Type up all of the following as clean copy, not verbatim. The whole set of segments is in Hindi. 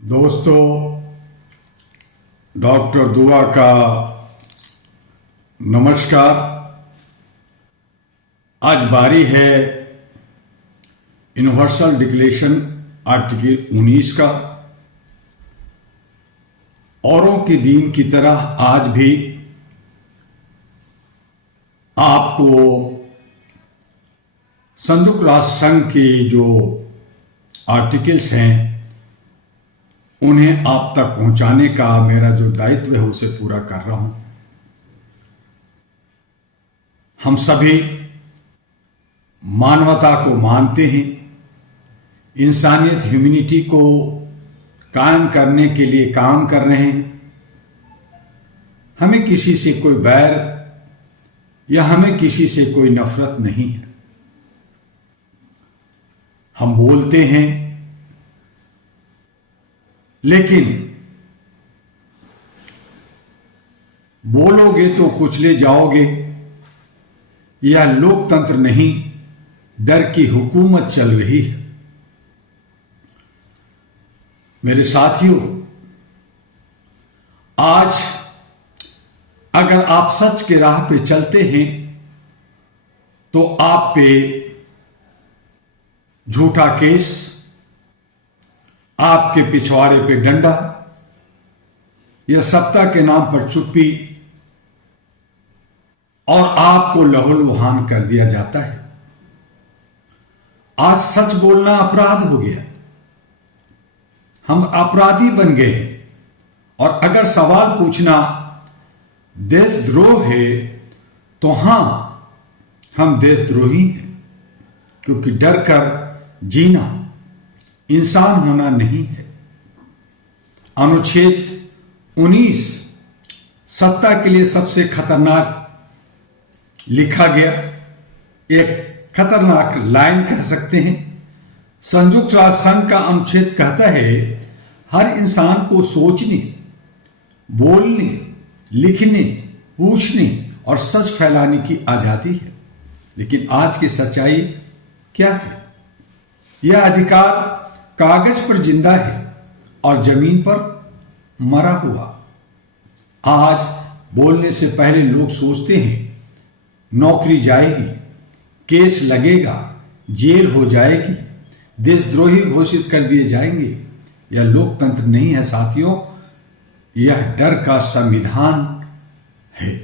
दोस्तों, डॉक्टर दुआ का नमस्कार। आज बारी है यूनिवर्सल डिक्लेरेशन आर्टिकल 19 का। औरों के दिन की तरह आज भी आपको संयुक्त राष्ट्र संघ के जो आर्टिकल्स हैं उन्हें आप तक पहुंचाने का मेरा जो दायित्व है उसे पूरा कर रहा हूं। हम सभी मानवता को मानते हैं, इंसानियत ह्यूमैनिटी को कायम करने के लिए काम कर रहे हैं। हमें किसी से कोई बैर या हमें किसी से कोई नफरत नहीं है। हम बोलते हैं लेकिन बोलोगे तो कुचले जाओगे। यह लोकतंत्र नहीं, डर की हुकूमत चल रही है। मेरे साथियों, आज अगर आप सच के राह पे चलते हैं तो आप पे झूठा केस, आपके पिछवाड़े पे डंडा या सत्ता के नाम पर चुप्पी और आपको लहूलुहान कर दिया जाता है। आज सच बोलना अपराध हो गया, हम अपराधी बन गए हैं। और अगर सवाल पूछना देशद्रोह है तो हां, हम देशद्रोही हैं, क्योंकि डर कर जीना इंसान होना नहीं है। अनुच्छेद 19 सत्ता के लिए सबसे खतरनाक लिखा गया एक खतरनाक लाइन कह सकते हैं। संयुक्त राष्ट्र संघ का अनुच्छेद कहता है हर इंसान को सोचने, बोलने, लिखने, पूछने और सच फैलाने की आजादी है। लेकिन आज की सच्चाई क्या है? यह अधिकार कागज पर जिंदा है और जमीन पर मरा हुआ। आज बोलने से पहले लोग सोचते हैं नौकरी जाएगी, केस लगेगा, जेल हो जाएगी, देशद्रोही घोषित कर दिए जाएंगे। यह लोकतंत्र नहीं है साथियों, यह डर का संविधान है।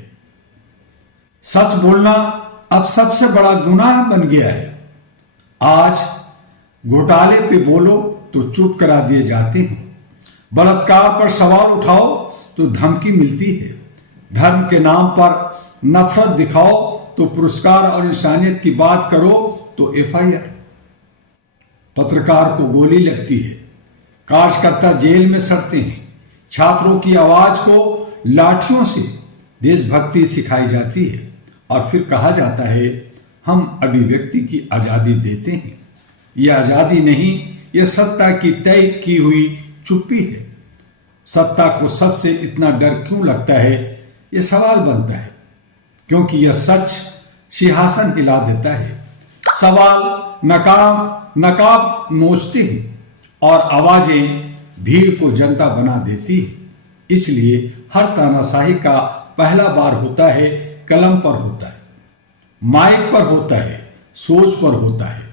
सच बोलना अब सबसे बड़ा गुनाह बन गया है। आज घोटाले पे बोलो तो चुप करा दिए जाते हैं, बलात्कार पर सवाल उठाओ तो धमकी मिलती है, धर्म के नाम पर नफरत दिखाओ तो पुरस्कार और इंसानियत की बात करो तो एफआईआर, पत्रकार को गोली लगती है, कार्यकर्ता जेल में सड़ते हैं, छात्रों की आवाज को लाठियों से देशभक्ति सिखाई जाती है और फिर कहा जाता है हम अभिव्यक्ति की आजादी देते हैं। यह आजादी नहीं, यह सत्ता की तय की हुई चुप्पी है। सत्ता को सच से इतना डर क्यों लगता है, यह सवाल बनता है, क्योंकि यह सच सिंहासन हिला देता है। सवाल नकाब नोचते हैं और आवाजें भीड़ को जनता बना देती है। इसलिए हर तानाशाही का पहला बार होता है कलम पर होता है, माइक पर होता है, सोच पर होता है।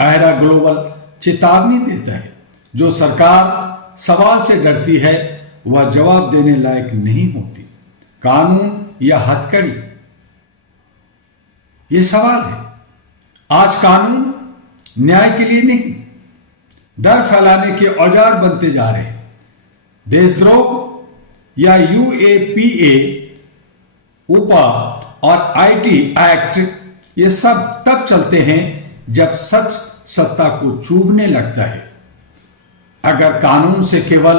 अहरा ग्लोबल चेतावनी देता है, जो सरकार सवाल से डरती है वह जवाब देने लायक नहीं होती। कानून या हथकड़ी, यह सवाल है। आज कानून न्याय के लिए नहीं, डर फैलाने के औजार बनते जा रहे हैं। देशद्रोह या यूएपीए, उपा और आईटी एक्ट, ये सब तब चलते हैं जब सच सत्ता को चूभने लगता है। अगर कानून से केवल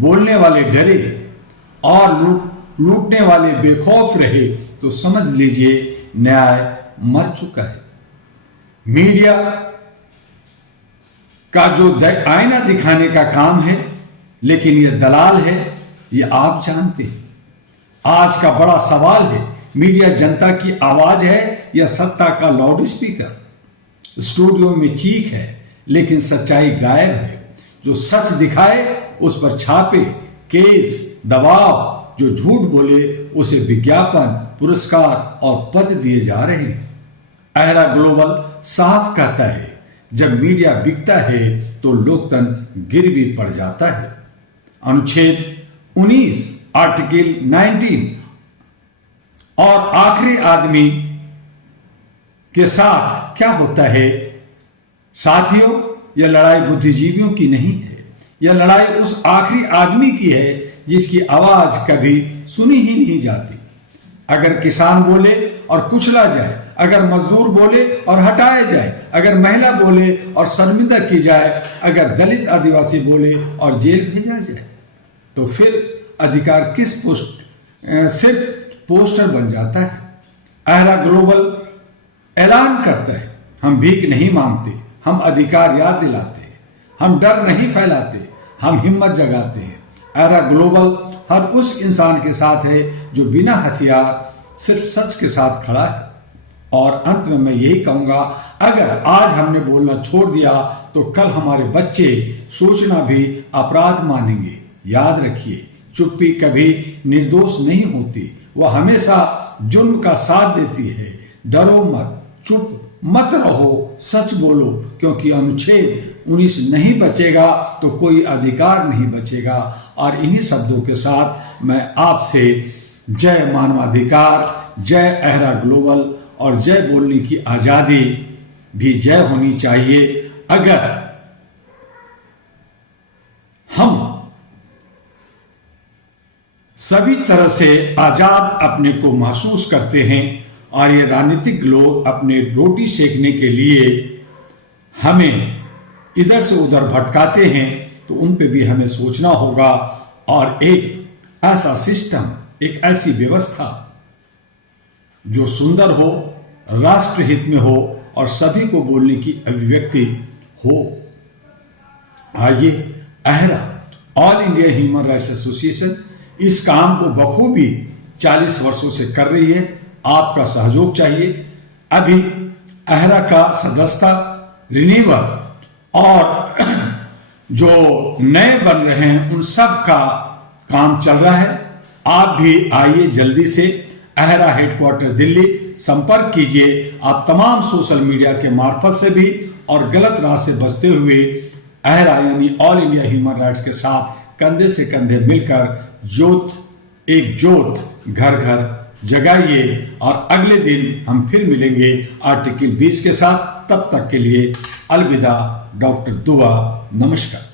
बोलने वाले डरे और लूटने वाले बेखौफ रहे तो समझ लीजिए न्याय मर चुका है। मीडिया का जो आईना दिखाने का काम है, लेकिन यह दलाल है, यह आप जानते हैं। आज का बड़ा सवाल है, मीडिया जनता की आवाज है या सत्ता का लाउड स्पीकर? स्टूडियो में चीख है लेकिन सच्चाई गायब है। जो सच दिखाए उस पर छापे, केस, दबाव, जो झूठ बोले उसे विज्ञापन, पुरस्कार और पद दिए जा रहे हैं। अहरा ग्लोबल साफ कहता है, जब मीडिया बिकता है तो लोकतंत्र गिर भी पड़ जाता है। अनुच्छेद 19 आर्टिकल 19 और आखिरी आदमी के साथ क्या होता है? साथियों, यह लड़ाई बुद्धिजीवियों की नहीं है, यह लड़ाई उस आखिरी आदमी की है जिसकी आवाज कभी सुनी ही नहीं जाती। अगर किसान बोले और कुचला जाए, अगर मजदूर बोले और हटाया जाए, अगर महिला बोले और शर्मिंदा की जाए, अगर दलित आदिवासी बोले और जेल भेजा जाए, तो फिर अधिकार किस सिर्फ पोस्टर बन जाता है। अहरा ग्लोबल ऐलान करता है, हम भीख नहीं मांगते, हम अधिकार याद दिलाते हैं, हम डर नहीं फैलाते, हम हिम्मत जगाते हैं। अहरा ग्लोबल हर उस इंसान के साथ है जो बिना हथियार सिर्फ सच के साथ खड़ा है। और अंत में मैं यही कहूंगा, अगर आज हमने बोलना छोड़ दिया तो कल हमारे बच्चे सोचना भी अपराध मानेंगे। याद रखिए, चुप्पी कभी निर्दोष नहीं होती, वह हमेशा जुर्म का साथ देती है। डरो मत, चुप मत रहो, सच बोलो, क्योंकि अनुच्छेद 19 नहीं बचेगा तो कोई अधिकार नहीं बचेगा। और इन्हीं शब्दों के साथ मैं आपसे जय मानवाधिकार, जय अहरा ग्लोबल और जय बोलने की आजादी भी जय होनी चाहिए। अगर हम सभी तरह से आजाद अपने को महसूस करते हैं और ये राजनीतिक लोग अपने रोटी सेकने के लिए हमें इधर से उधर भटकाते हैं, तो उन पे भी हमें सोचना होगा और एक ऐसा सिस्टम, एक ऐसी व्यवस्था जो सुंदर हो, राष्ट्रहित में हो और सभी को बोलने की अभिव्यक्ति हो। आइए, अहरा all India human rights association इस काम को बखूबी 40 वर्षों से कर रही है। आपका सहयोग चाहिए। अभी अहरा का सदस्यता रिन्यूअल और जो नए बन रहे हैं उन सब का काम चल रहा है। आप भी आइए जल्दी से, अहरा हेडक्वार्टर दिल्ली संपर्क कीजिए। आप तमाम सोशल मीडिया के मार्फत से भी और गलत राह से बचते हुए अहरा यानी ऑल इंडिया ह्यूमन राइट्स के साथ कंधे से कंधे मिलकर एक जोत घर घर जगाइए। और अगले दिन हम फिर मिलेंगे आर्टिकल 20 के साथ। तब तक के लिए अलविदा। डॉक्टर दुआ, नमस्कार।